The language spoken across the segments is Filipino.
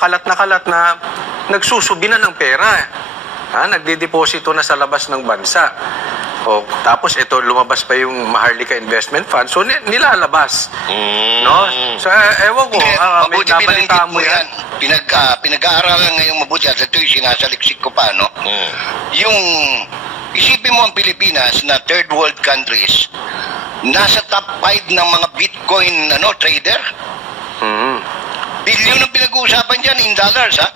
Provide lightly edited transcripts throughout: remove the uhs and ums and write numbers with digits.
kalat na nagsusubi na ng pera. Nagdedeposito na sa labas ng bansa. Tapos ito, lumabas pa yung Maharlika Investment Fund. So, nilalabas. No? So, ewan ko, may nabalita mo yan. Pinag-aaralan ngayong mabuti at ito yung sinasaliksik ko pa, no? Yung, isipin mo ang Pilipinas na third world countries, nasa top 5 ng mga Bitcoin trader. Bilyon ang pinag-uusapan dyan in dollars, ha?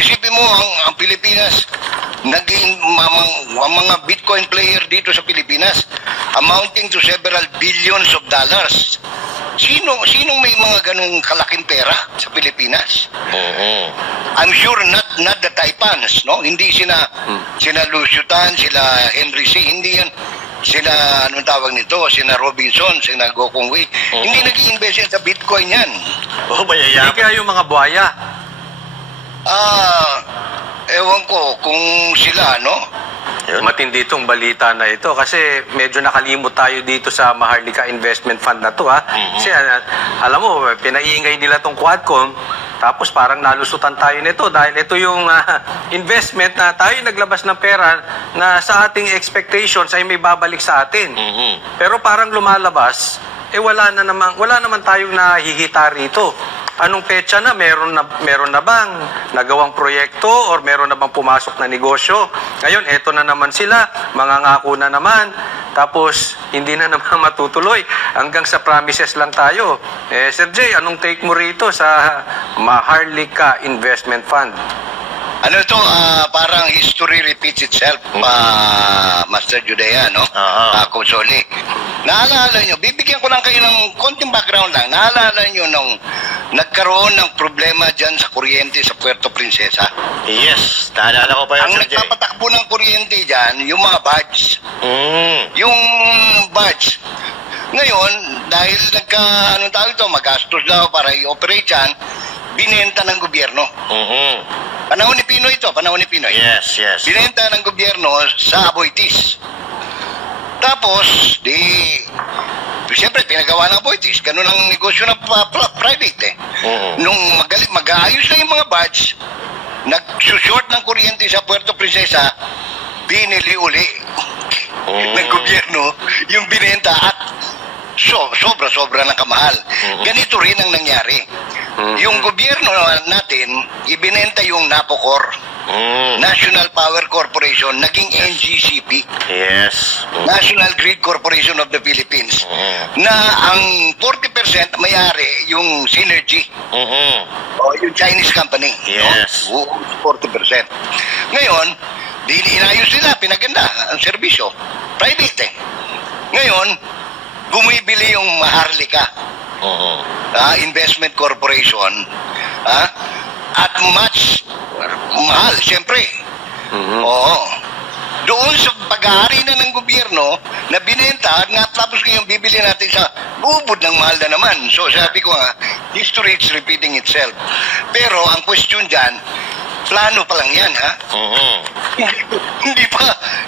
Isipin mo ang Pilipinas, ang mga Bitcoin player dito sa Pilipinas amounting to several billions of dollars. Sinong may mga ganung kalaking pera sa Pilipinas? I'm sure not the Taipans, no? Hindi sila Lucio Tan, sila Henry C. Hindi yan. Sila, anong tawag nito? Sila Robinson, sila Gokong Wei. Hindi nag-i-invest yan sa Bitcoin yan. Hindi kaya yung mga buhaya? Ewan ko kung sila, no? Matindi itong balita na ito kasi medyo nakalimot tayo dito sa Maharlika Investment Fund na to, ha? Kasi alam mo, pinaiingay nila itong Quadcom, tapos parang nalusutan tayo nito dahil ito yung investment na tayo naglabas ng pera na sa ating expectations ay may babalik sa atin. Pero parang lumalabas, wala naman tayong nahihita rito. Anong petsa na? Meron na bang nagawang proyekto or meron na bang pumasok na negosyo? Ngayon, eto na naman sila, mangangako na naman, tapos hindi na naman matutuloy. Hanggang sa promises lang tayo. Sir Jay, anong take mo rito sa Maharlika Investment Fund? Ano ito, parang history repeats itself, Master Judea, no? Kusoli. Naalala nyo, bibigyan ko lang kayo ng konting background lang. Naalala nyo nung nagkaroon ng problema dyan sa kuryente sa Puerto Princesa? Yes, naalala ko pa yun, Ang nagpapatakbo ng kuryente dyan, yung mga badge. Yung badge. Ngayon, dahil magastos daw para i-operate yan, binenta ng gobyerno. Panahon ni Pinoy ito, panahon ni Pinoy. Yes. Binenta ng gobyerno sa Aboitiz. Tapos, siyempre, pinagawa ng Aboitiz. Ganun ang negosyo ng private, Nung mag-aayos na yung mga badge, nag-short ng kuryente sa Puerto Princesa, binili uli ng gobyerno yung binenta at sobra ng kamahal. Ganito rin ang nangyari. Yung gobyerno natin, ibinenta yung NAPOCOR, National Power Corporation, naging NGCP. Yes. National Grid Corporation of the Philippines. Na ang 40% may-ari yung Synergy. Yung Chinese company. Yes. No? 40%. Ngayon, inayos nila, pinaganda ang serbisyo. Private, Ngayon, bumibili yung Maharlika Investment Corporation at much mahal, siyempre. Doon sa pag-aari na ng gobyerno na binenta at nga tapos kayong bibili natin sa ubod ng mahal na naman. So sabi ko nga, history is repeating itself. Pero ang question dyan, plano pa lang yan, ha?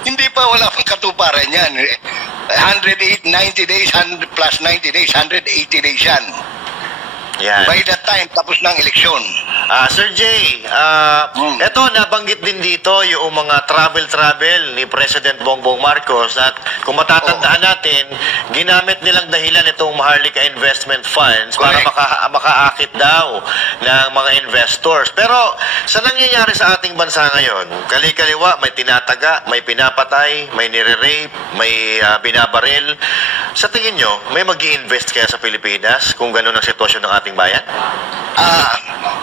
Hindi pa wala pang katuparan yan. 190 days, 100 plus 90 days, 180 days yan. By that time, tapos ng eleksyon. Sir Jay, eto nabanggit din dito yung mga travel ni President Bongbong Marcos at kung matatandaan natin, ginamit nilang dahilan itong Maharlika Investment Funds para makaakit daw ng mga investors. Pero sa nangyayari sa ating bansa ngayon, kali-kaliwa, may tinataga, may pinapatay, may nire-rape, may binabaril. Sa tingin nyo, may mag-i-invest kaya sa Pilipinas kung gano'n ang sitwasyon ng ating bayan?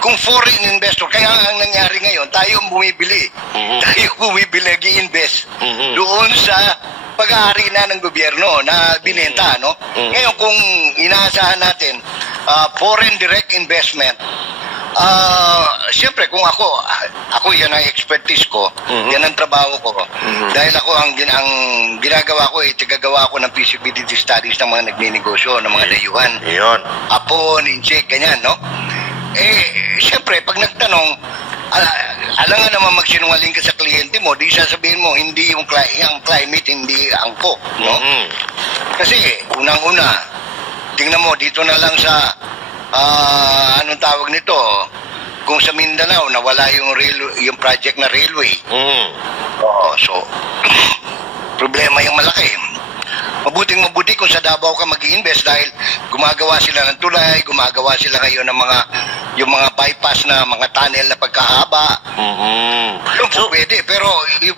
Kung foreign investor, kaya ang nangyari ngayon, tayo bumibili. Tayo bumibili, nag-i-invest doon sa pag-aari na ng gobyerno na binenta, no? Ngayon, kung inaasahan natin, foreign direct investment, siyempre, kung ako yan ang expertise ko, yan ang trabaho ko. Dahil ako, ang ginagawa ko, tigagawa ko ng feasibility studies ng mga nagninegosyo, ng mga dayuhan. Apo, ninchik, ganyan, no? Siyempre, pag nagtanong, alam nga naman magsinungaling ka sa kliyente mo, di sasabihin mo, hindi yung climate, hindi angko, no? Kasi, unang-una, tingnan mo, dito na lang sa anong tawag nito? Kung sa Mindanao nawala yung project na railway. So problema yung malaki. Mabuting-mabuti kung sa Davao ka mag-i-invest dahil gumagawa sila ng tulay, gumagawa sila ngayon ng yung mga bypass na mga tunnel na pagkahaba. Yun po pwede, pero you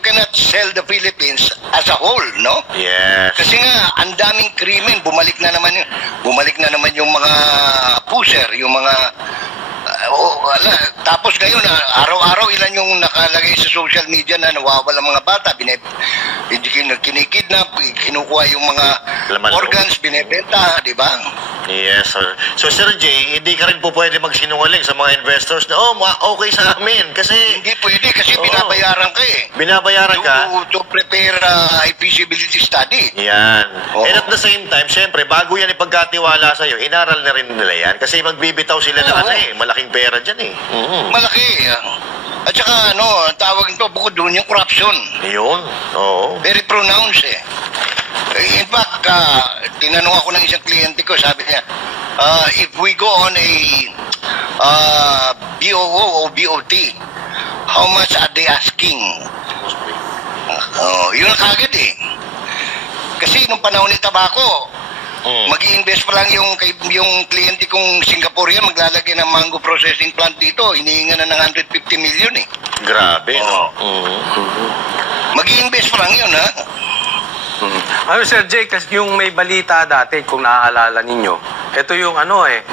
cannot sell the Philippines as a whole, no? Yes. Kasi nga ang daming krimen, bumalik na naman yung mga pusher, yung mga tapos ngayon, araw-araw ilan yung nakalagay sa social media na nawawala mga bata, kinikidnap, kinukuha yung mga organs, binebenta, di ba? Yes, sir. So, Sir Jay, hindi ka rin po pwede magsinungaling sa mga investors na, okay sa amin. Kasi hindi pwede kasi binabayaran ka eh. Binabayaran ka? To prepare a feasibility study. Yan. And at the same time, syempre, bago yan ipagkatiwala sa'yo, inaral na rin nila yan. Kasi magbibitaw sila ng malaking pera dyan eh. Malaki. At saka ang tawag nito, bukod doon yung corruption. Yun. Oo. Very pronounced eh. In fact, tinanong ako ng isang kliyente ko, sabi niya, if we go on a BOO o BOT, how much are they asking? Yun kagad eh. Kasi nung panahon ni Tabako, mag-i-invest pa lang yung kliyente kong Singaporean, maglalagay ng mango processing plant dito, hinihinga na ng 150 million eh. Grabe, no? Mag-i-invest pa lang yun, ha? Sir Jay, kasi yung may balita dati, kung naaalala ninyo, ito yung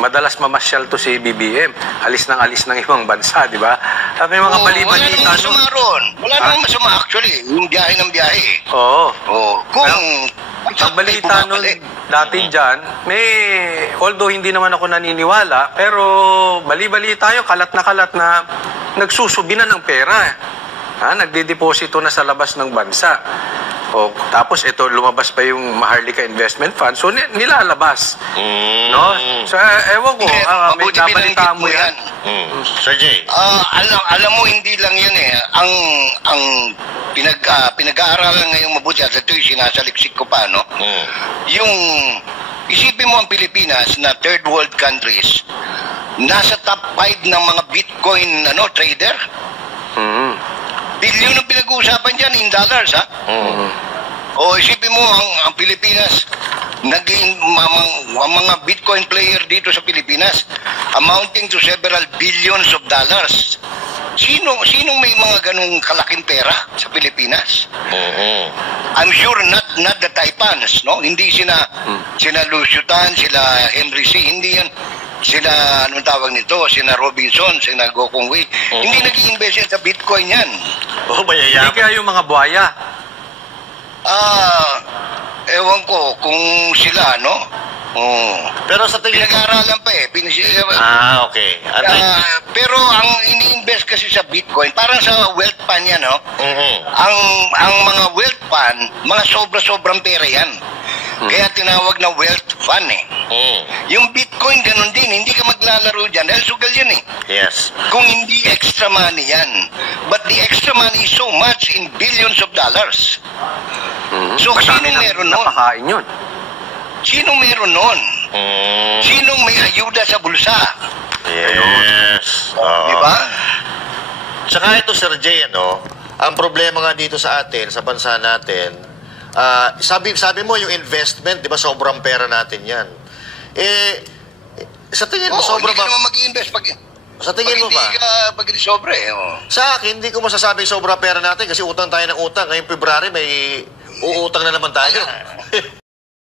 madalas mamasyal to si BBM. Alis ng ibang bansa, di ba? May mga balita. Wala namang masama ron. Wala namang masama actually. Yung biyahe ng biyahe. Oo. Kung ang balita nun dati dyan, although hindi naman ako naniniwala, pero bali-bali tayo, kalat na nagsusubi na ng pera. Nagdideposito na sa labas ng bansa. Tapos ito lumabas pa yung Maharlika Investment Fund, so nilalabas. No? So ewan ko, may nabalita mo yan. Sir Jay. Alam mo, hindi lang yun eh. Ang pinag-aaralan ngayong mabuti, at ito yung sinasaliksik ko pa, no? Yung isipin mo ang Pilipinas na third world countries, nasa top 5 ng mga Bitcoin trader. Bilyon ang pinag-uusapan dyan in dollars, ha? Isipin mo, ang Pilipinas, ang mga Bitcoin player dito sa Pilipinas, amounting to several billions of dollars. Sinong may mga ganung kalaking pera sa Pilipinas? I'm sure not the Taipans, no? Hindi sila Lucio Tan, sila Henry C. Hindi yan. Sila, anong tawag nito? Sila Robinson, sila Gokong Wei. Hindi nag-i-invest sa Bitcoin yan. Hindi kaya yung mga buhaya? Ewan ko kung sila, no? Pero sa tingin pinag-aaralan pa eh. Okay. Pero ang ini-invest kasi sa Bitcoin, parang sa wealth fund yan, no? Ang mga wealth fund, mga sobra-sobrang pera yan. Kaya tinawag na wealth fund eh. Yung Bitcoin, ganun din. Hindi ka maglalaro dyan dahil sugal yan eh. Yes. Kung hindi extra money yan. But the extra money is so much in billions of dollars. So, sinong meron nun? Napakain yun. Sinong meron nun? Sinong may ayuda sa bulsa? Yes. Diba? Tsaka ito, Sir Jay, ang problema nga dito sa atin, sa bansa natin, sabi mo yung investment, di ba, sobrang pera natin yan. Sa tingin mo, sobra ba? Hindi ka naman mag-i-invest sa tingin mo ba? Pag hindi sobra eh. Sa akin, hindi ko masasabing sobra pera natin kasi utang tayo ng utang. Ngayong February, may uutang na naman tayo.